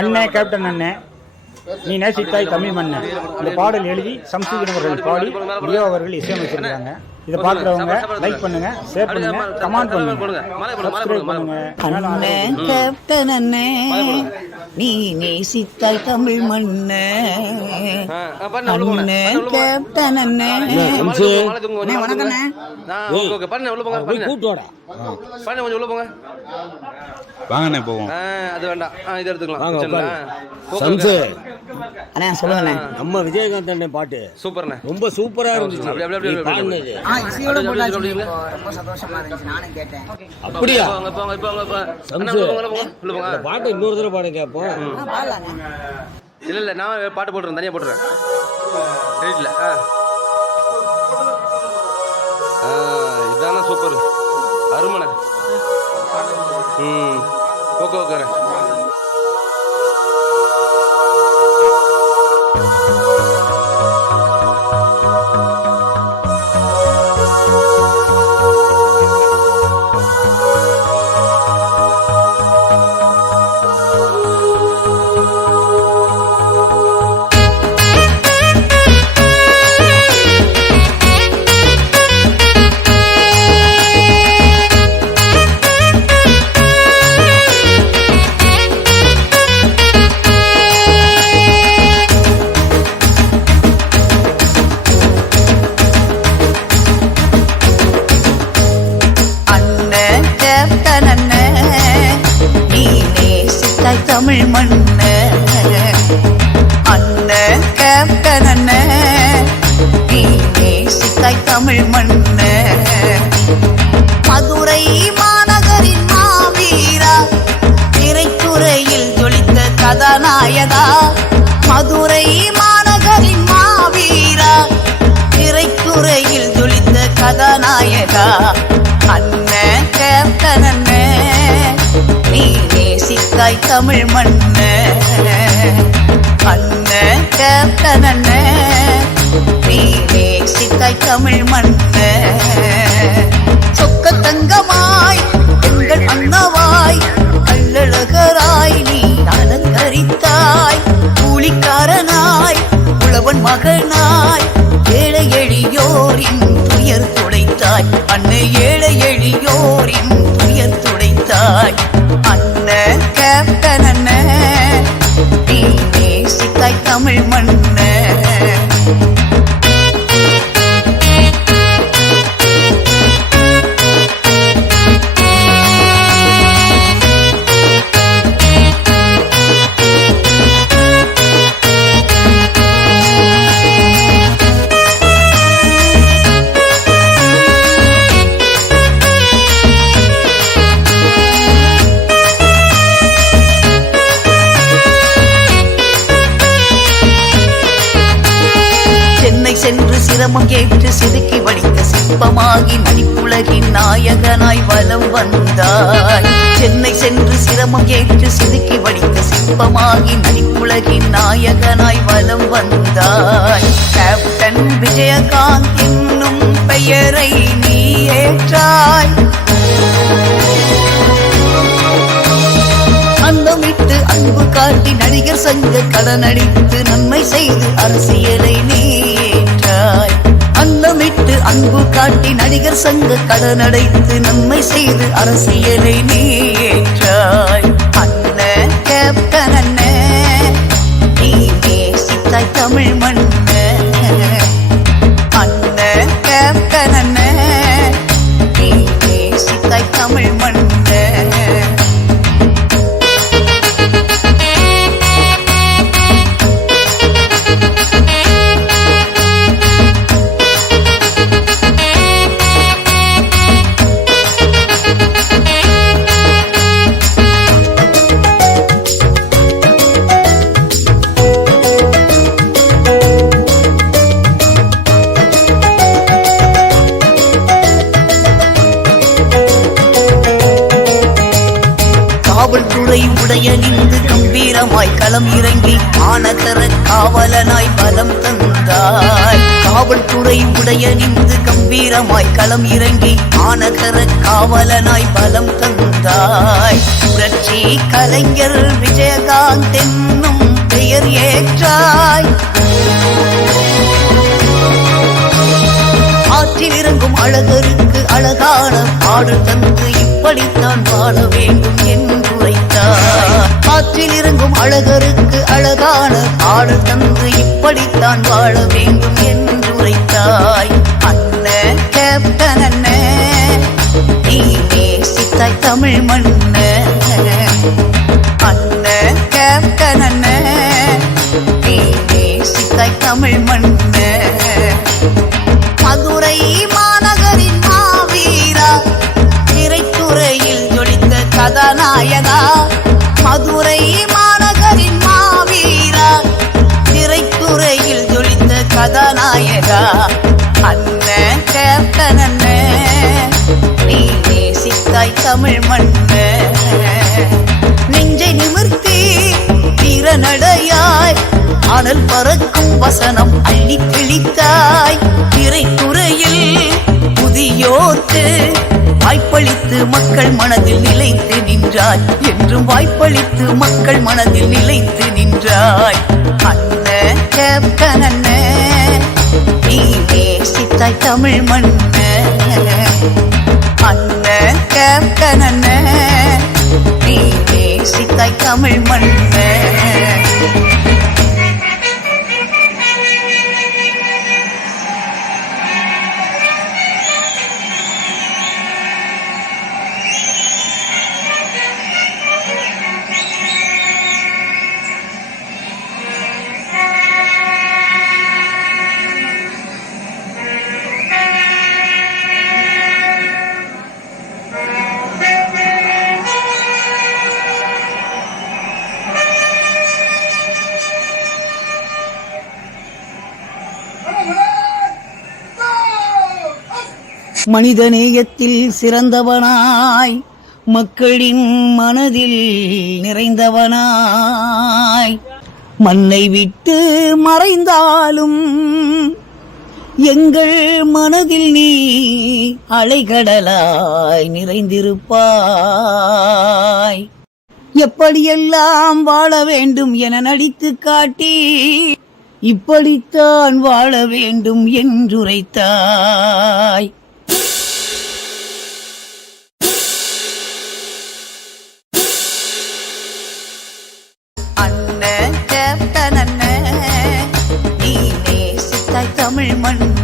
அண்ணே கேப்டன் அண்ணே நீ நேசித்தாய் தமிழ் மண்ணன் இந்த பாடல் எழுதி சம்சுதன் அவர்கள் பாடி லியோ அவர்கள் இசையமைச்சிருக்காங்க இதை பார்க்குறவங்க லைக் பண்ணுங்க ஷேர் பண்ணுங்க கமெண்ட் பண்ணுங்க. சப்ஸ்கிரைப் பண்ணுங்க. அண்ணே கேப்டன் அண்ணே. நீ நேசித்தாய் தமிழ் மண்ணே கேப்டன் அண்ணே வாடா. கொஞ்சம் உள்ள போங்க. வாங்கண்ணே போவோம். ஆ, அது வேண்டாம். இது எடுத்துக்கலாம். சம்சு. அண்ணே சொல்லுங்கண்ணே. நம்ம விஜயகாந்த் அண்ணன் பாட்டு. சூப்பர்ண்ணே. ரொம்ப சூப்பரா இருந்துச்சு. அப்படி, அப்படி, அப்படி, ஆ இசையோட அப்படி, போட்டாச்சு. அப்படி, இப்போ ரொம்ப சந்தோஷமா இருந்துச்சு. நானும் கேட்டேன். அப்படியா? போங்க, போங்க, போங்க, சம்சு. பாட்டு இன்னொரு தடவை பாடு கேட்போம் ஆ, பாடலாண்ணே இல்ல இல்ல நான் பாட்டு போட்டுறேன் தனியா போட்டுறேன். எடிட்ல ஆ. ஆ, இதான சூப்பர் அருமனை. ம். ஓகே ஓகே தமிழ் மண்ணே மதுரை மாநகரின் மாவீரா திரைத்துறையில் ஜொலித்த கதாநாயகா. மதுரை மாநகரின் மாவீரா திரைத்துறையில் ஜொலித்த கதாநாயகா. அண்ண கேப்டன் நீ நேசித்தாய் தமிழ் மண்ணே மகனாய் ஏழை எளியோரின் துயர் துடைத்தாய். அன்னை ஏழை எளியோரின் துயர் துடைத்தாய். அண்ணன் கேப்டன் அண்ணன் நீ நேசித்தாய் தமிழ் மண்ணே சென்று சிரமம் கேட்டு சிறுக்கி வடித்த சிற்பமாகி நடிப்புலகின் நாயகனாய் வலம் வந்தாய். சென்னை சென்று சிரமம் கேட்டு சிதுக்கி வடித்த சிற்பமாகி நடிப்புலகின் நாயகனாய் வலம் வந்தாய். கேப்டன் விஜயகாந்த் என்னும் பெயரை நீ ஏற்றாய். அன்பு காட்டி நடிகர் சங்க கடனடித்து நன்மை செய்து அரசியலை நீ அன்பு காட்டி நடிகர் சங்க கடனடைத்து நன்மை செய்து அரசியலை நீற்றாய் அண்ணன் கேப்டன் அண்ணன் நீ நேசித்தாய் தமிழ் மண் களம் இறங்கி மாநகர காவலனாய் பலம் தந்தாய். காவல்துறை உடையணிந்து கம்பீரமாய் களம் இறங்கி மாநகர காவலனாய் பலம் தந்தாய். புரட்சி கலைஞர் விஜயகாந்த் என்னும் பெயர் ஏற்றாய். ஆற்றில் இறங்கும் அழகருக்கு அழகான பாடு தந்து இப்படித்தான் வாழ வேண்டும். அழகருக்கு அழகான பாடல் தந்து இப்படித்தான் வாழ வேண்டும் என்றுரைத்தாய். அண்ண கேப்டன் அண்ண நீ நேசித்தாய் தமிழ் மண்ண. அண்ண கதாநாயகா அண்ணன் கேப்டன் அண்ணன் நீ நேசித்தாய் தமிழ் மண்ண. நெஞ்சை நிமிர்த்தி திறனடையாய் அனல் பறக்கும் வசனம் அள்ளி கிழித்தாய் திரைத்துறையில் புதியோர்க்கு வாய்ப்பளித்து மக்கள் மனதில் நிலைத்து நின்றாய். என்றும் வாய்ப்பளித்து மக்கள் மனதில் நிலைத்து நின்றாய். அண்ணன் கேப்டன் அண்ணன் தாய் தமிழ் மண்ண. அண்ண கேப்டன் அண்ணன் நீ நேசித்தாய் தமிழ் மண்ண. மனிதநேயத்தில் சிறந்தவனாய் மக்களின் மனதில் நிறைந்தவனாய். மண்ணை விட்டு மறைந்தாலும் எங்கள் மனதில் நீ அலைகடலாய் நிறைந்திருப்பாய். எப்படியெல்லாம் வாழ வேண்டும் என நடித்து காட்டி இப்படித்தான் வாழ வேண்டும் என்றுரைத்தாய். தமிழ் மண்ண